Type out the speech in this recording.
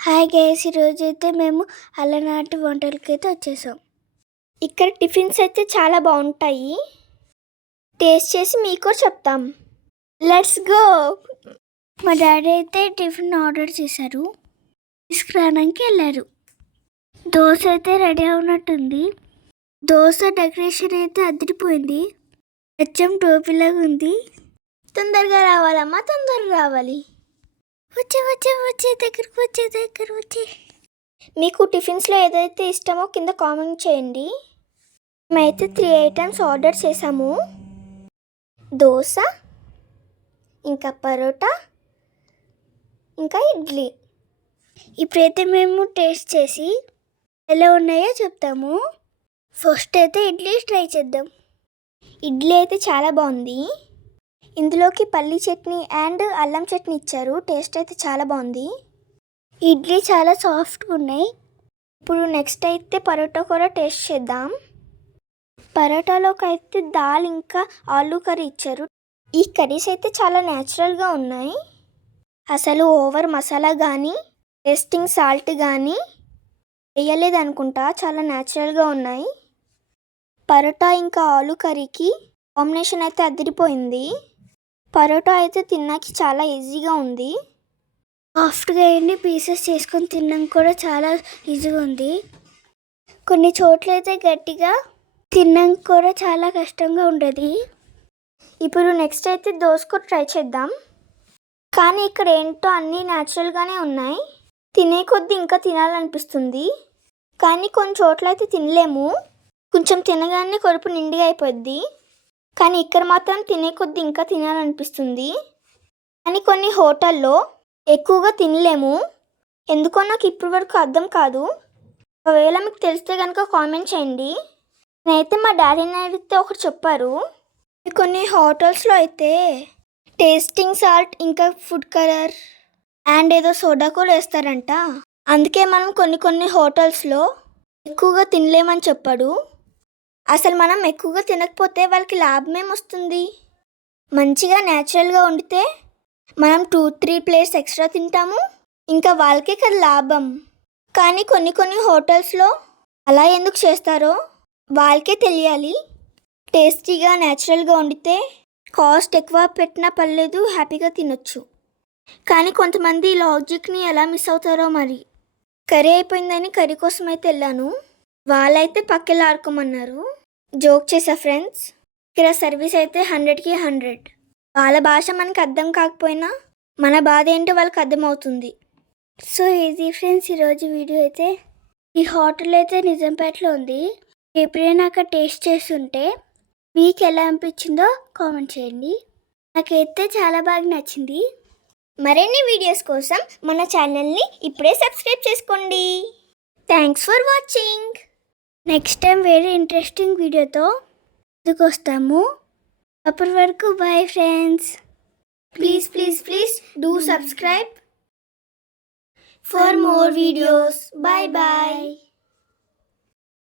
Hi guys ఈరోజు అయితే మేము అల్లనాటి వంటలకి అయితే వచ్చేసాం. ఇక్కడ టిఫిన్స్ అయితే చాలా బాగుంటాయి. టేస్ట్ చేసి మీకు చెప్తాం. Let's go! మా డాడీ అయితే టిఫిన్ ఆర్డర్ చేశారు. తీసుకురావడానికి వెళ్ళారు. దోశ అయితే రెడీ అవునట్టుంది. దోశ డెకరేషన్ అయితే అదిరిపోయింది. అచ్చం టోపీలాగా ఉంది. తొందరగా రావాలమ్మా తొందరగా రావాలి. వచ్చే వచ్చే వచ్చే దగ్గరకు వచ్చే దగ్గర వచ్చే. మీకు టిఫిన్స్లో ఏదైతే ఇష్టమో కింద కామెంట్ చేయండి. మేమైతే త్రీ ఐటమ్స్ ఆర్డర్ చేసాము. దోశ ఇంకా పరోటా ఇంకా ఇడ్లీ. ఇప్పుడైతే మేము టేస్ట్ చేసి ఎలా ఉన్నాయో చెప్తాము. ఫస్ట్ అయితే ఇడ్లీ ట్రై చేద్దాం. ఇడ్లీ అయితే చాలా బాగుంది. ఇందులోకి పల్లి చట్నీ అండ్ అల్లం చట్నీ ఇచ్చారు. టేస్ట్ అయితే చాలా బాగుంది. ఇడ్లీ చాలా సాఫ్ట్గా ఉన్నాయి. ఇప్పుడు నెక్స్ట్ అయితే పరోటా కూడా టేస్ట్ చేద్దాం. పరోటాలోకి అయితే దాల్ ఇంకా ఆలు కర్రీ ఇచ్చారు. ఈ కర్రీస్ అయితే చాలా న్యాచురల్గా ఉన్నాయి. అసలు ఓవర్ మసాలా కానీ టేస్టింగ్ సాల్ట్ కానీ వేయలేదు అనుకుంటా చాలా న్యాచురల్గా ఉన్నాయి. పరోటా ఇంకా ఆలు కర్రీకి కాంబినేషన్ అయితే అదిరిపోయింది. పరోటా అయితే తిన్నాకి చాలా ఈజీగా ఉంది. సాఫ్ట్గా అయ్యింది పీసెస్ చేసుకొని తినడం కూడా చాలా ఈజీగా ఉంది. కొన్ని చోట్ల అయితే గట్టిగా తినడం కూడా చాలా కష్టంగా ఉండేది. ఇప్పుడు నెక్స్ట్ అయితే దోశకు ట్రై చేద్దాం. కానీ ఇక్కడ ఏంటో అన్నీ న్యాచురల్గానే ఉన్నాయి. తినే కొద్దీ ఇంకా తినాలనిపిస్తుంది. కానీ కొన్ని చోట్ల అయితే తినలేము. కొంచెం తినగానే కడుపు నిండిగా అయిపోద్ది. కానీ ఇక్కడ మాత్రం తినే కొద్ది ఇంకా తినాలనిపిస్తుంది. కానీ కొన్ని హోటల్లో ఎక్కువగా తినలేము. ఎందుకో నాకు ఇప్పటి వరకు అర్థం కాదు. ఒకవేళ మీకు తెలిస్తే కనుక కామెంట్ చేయండి. నేనైతే మా డాడీని అడిగితే ఒకటి చెప్పారు. కొన్ని హోటల్స్లో అయితే టేస్టింగ్ సాల్ట్ ఇంకా ఫుడ్ కలర్ అండ్ ఏదో సోడా కూడా వేస్తారంట. అందుకే మనం కొన్ని కొన్ని హోటల్స్లో ఎక్కువగా తినలేమని చెప్పాడు. అసలు మనం ఎక్కువగా తినకపోతే వాళ్ళకి లాభం ఏమొస్తుంది? మంచిగా న్యాచురల్గా వండితే మనం టూ త్రీ ప్లేట్స్ ఎక్స్ట్రా తింటాము. ఇంకా వాళ్ళకే కదా లాభం. కానీ కొన్ని కొన్ని హోటల్స్లో అలా ఎందుకు చేస్తారో వాళ్ళకే తెలియాలి. టేస్టీగా న్యాచురల్గా వండితే కాస్ట్ ఎక్కువ పెట్టినా పర్లేదు హ్యాపీగా తినొచ్చు. కానీ కొంతమంది లాజిక్ని ఎలా మిస్ అవుతారో మరి. కర్రీ అయిపోయిందని కర్రీ కోసం అయితే వెళ్ళాను. వాళ్ళైతే పక్కన ఆడుకోమన్నారు జోక్ చేసా ఫ్రెండ్స్. ఇక్కడ సర్వీస్ అయితే హండ్రెడ్కి హండ్రెడ్. వాళ్ళ భాష మనకు అర్థం కాకపోయినా మన బాధ ఏంటో వాళ్ళకి అర్థమవుతుంది. సో ఇది ఫ్రెండ్స్ ఈరోజు వీడియో అయితే. ఈ హోటల్ అయితే నిజాంపేటలో ఉంది. ఎప్పుడైనా అక్కడ టేస్ట్ చేస్తుంటే మీకు ఎలా అనిపించిందో కామెంట్ చేయండి. నాకైతే చాలా బాగా నచ్చింది. మరిన్ని వీడియోస్ కోసం మన ఛానల్ని ఇప్పుడే సబ్స్క్రైబ్ చేసుకోండి. Thanks for watching. Next time వేరే ఇంట్రెస్టింగ్ వీడియోతో ముందుకు వస్తాము అప్పటి వరకు bye friends please please please do subscribe for more videos bye bye